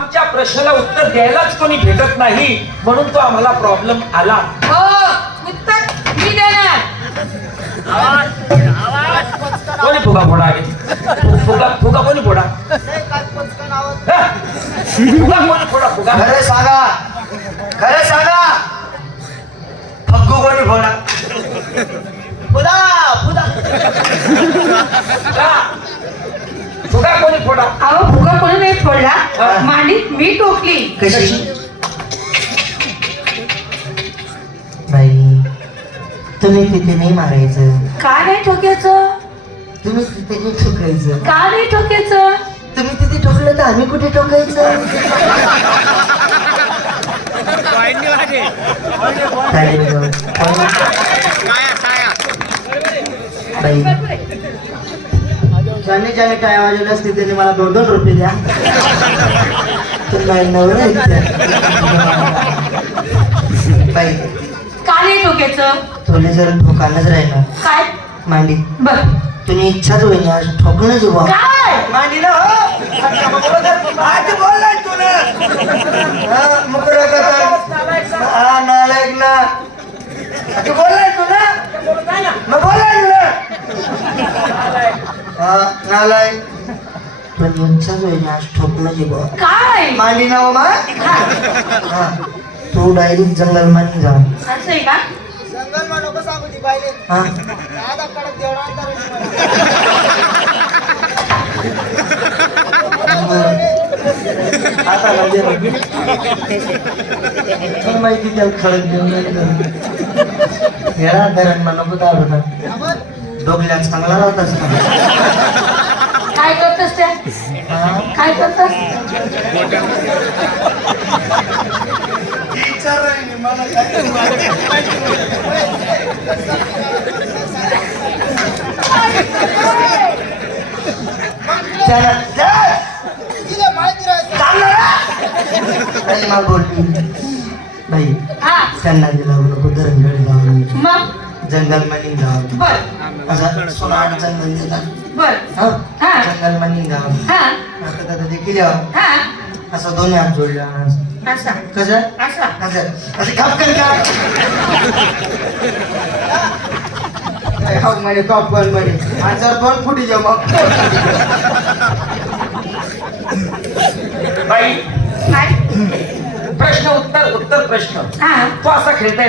आमच्या प्रश्नाला उत्तर द्यायलाच कोणी भेटत नाही म्हणून तो आम्हाला प्रॉब्लेम आला. हो उत्तर मी देणार. कोणी फुगा फोडा आले फुगा फुगा कोणी फोडा? हा? फुगा कोणी फोडा फुगा? खरं सांगा खरं सांगा. फग्गू कोणी फोडा? फुदा फुदा. हा. फुगा कोणी फोडा? अहो फुगा कोणी नाही. फोडला. मांडीत मी टोकली. कशी? बाई तुम्ही तिथे नाही मारायचं. का नाही ठोक्याचं? तुम्ही तिथे नाही ठोकायचं. का नाही ठोक्याचं? तुम्ही तिथे ठोकलं तर आम्ही कुठे ठोकायचं. बाई ज्याने ज्याने काय वाजवलं असते त्याने मला दोन दोन रुपये द्या. तर नाही नवरा आहेत त्या. बाई का नाही ठोक्याचं? तुला जर ठोकानच राहिला. काय? मांडी. बर. तुम्ही इच्छाच होईना आज ठोकणं जेव्हा काय? मांडी ना हो. तुला. मुकरं नालायक ना. तुला. मग बोललाय तुला. नालायक पण काय मांडी ना हो मा? हा, हा. तू डायरेक्ट जंगलमध्ये जा असं आहे का? हा. आता म्हणजे माहिती त्याला खळत घेऊन हेरा धरण मला नको दाबता डोकल्या चांगला राहताच काय करतस त्या? काय करतस? मला बोलली. बाई हा. त्यांना दिला नको धरणगड जाऊन मग? जंगलमध्ये जाऊन बर असं जंगल देतात हा हा. जंगलमध्ये जाऊन हा. आता आता ते केल्यावर हा. असं दोन्ही हात जोडला. असा. कसं? असा. असं असं खापकन का म्हणे पॉपकॉर्न म्हणे माझं पण फुटी जाऊ मग. बाई. प्रश्न उत्तर उत्तर प्रश्न. हा. तो असा खेळता